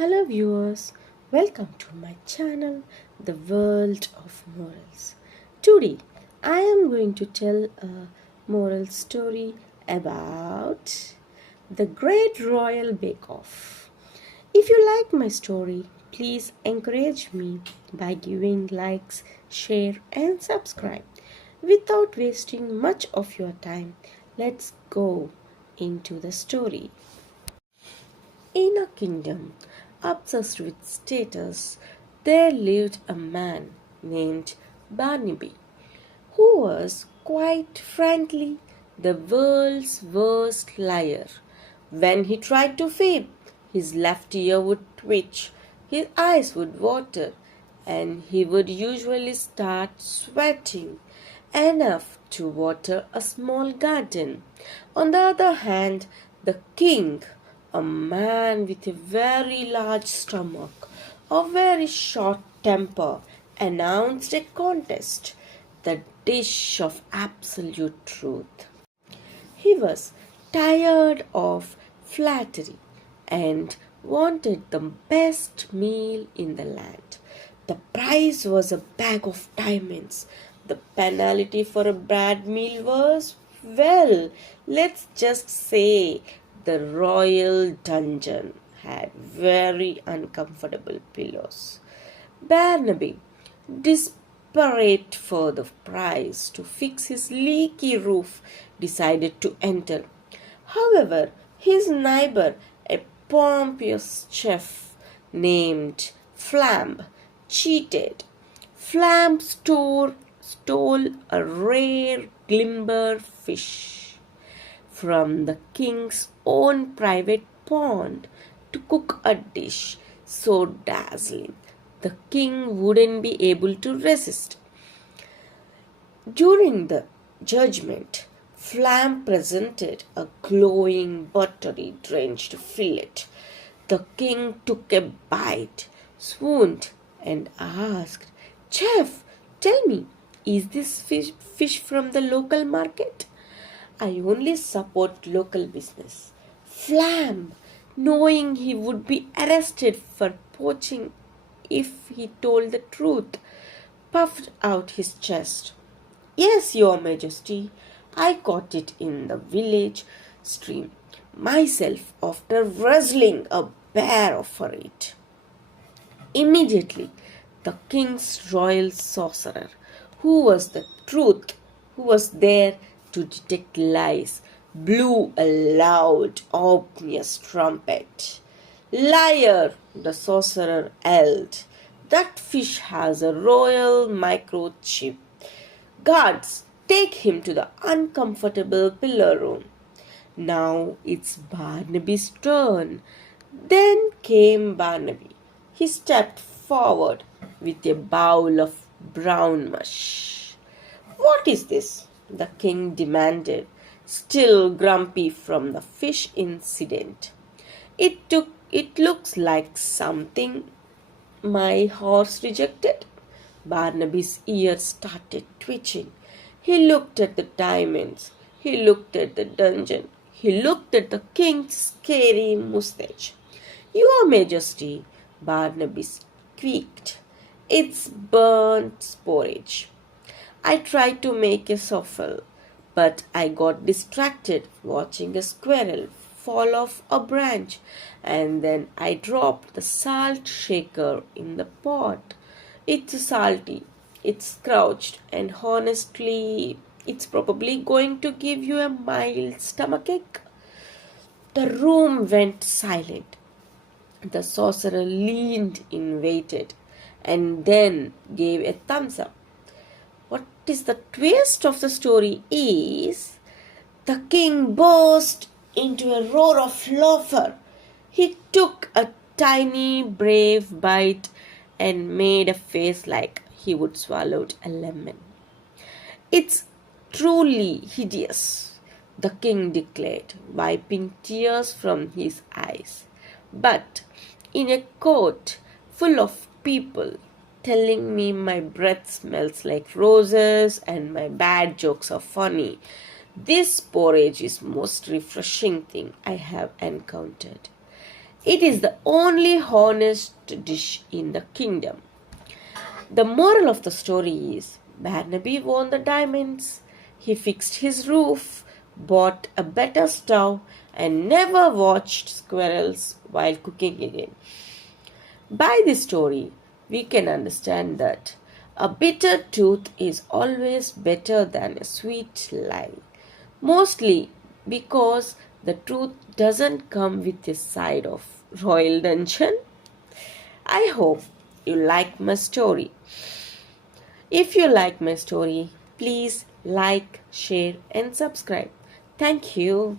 Hello viewers, welcome to my channel, The World of Morals. Today I am going to tell a moral story about the Great Royal Bake Off. If you like my story, please encourage me by giving likes, share and subscribe. Without wasting much of your time, let's go into the story. In a kingdom obsessed with status, there lived a man named Barnaby, who was quite frankly the world's worst liar. When he tried to fib, his left ear would twitch, his eyes would water, and he would usually start sweating enough to water a small garden. On the other hand, the king, a man with a very large stomach, a very short temper, announced a contest, the dish of absolute truth. He was tired of flattery and wanted the best meal in the land. The prize was a bag of diamonds. The penalty for a bad meal was, well, let's just say the royal dungeon had very uncomfortable pillows. Barnaby, desperate for the prize to fix his leaky roof, decided to enter. However, his neighbor, a pompous chef named Flamb, cheated. Flamb stole a rare glimmer fish from the king's own private pond to cook a dish so dazzling the king wouldn't be able to resist. During the judgment, Flam presented a glowing, buttery drenched fillet. The king took a bite, swooned, and asked, "Chef, tell me, is this fish from the local market?" "I only support local business." Flam, knowing he would be arrested for poaching if he told the truth, puffed out his chest. "Yes, your majesty, I caught it in the village stream myself after wrestling a bear for it." Immediately, the king's royal sorcerer, who was the truth, who was there to detect lies, blew a loud, ominous trumpet. "Liar!" the sorcerer yelled. "That fish has a royal microchip. Guards, take him to the uncomfortable pillar room." Now it's Barnaby's turn. Then came Barnaby. He stepped forward with a bowl of brown mush. "What is this?" the king demanded, still grumpy from the fish incident. It looks like something my horse rejected." Barnaby's ears started twitching. He looked at the diamonds. He looked at the dungeon. He looked at the king's scary mustache. "Your Majesty," Barnaby squeaked, "it's burnt porridge. I tried to make a souffle, but I got distracted watching a squirrel fall off a branch, and then I dropped the salt shaker in the pot. It's salty, it's scorched, and honestly, it's probably going to give you a mild stomachache." The room went silent. The sorcerer leaned in, waited, and then gave a thumbs up. What is the twist of the story is the king burst into a roar of laughter. He took a tiny, brave bite and made a face like he would swallow a lemon. "It's truly hideous," the king declared, wiping tears from his eyes. "But in a court full of people telling me my breath smells like roses and my bad jokes are funny, this porridge is most refreshing thing I have encountered." It is the only honest dish in the kingdom. The moral of the story is Barnaby won the diamonds. He fixed his roof, bought a better stove, and never watched squirrels while cooking again. By this story, we can understand that a bitter truth is always better than a sweet lie. Mostly because the truth doesn't come with a side of royal dungeon. I hope you like my story. If you like my story, please like, share, and subscribe. Thank you.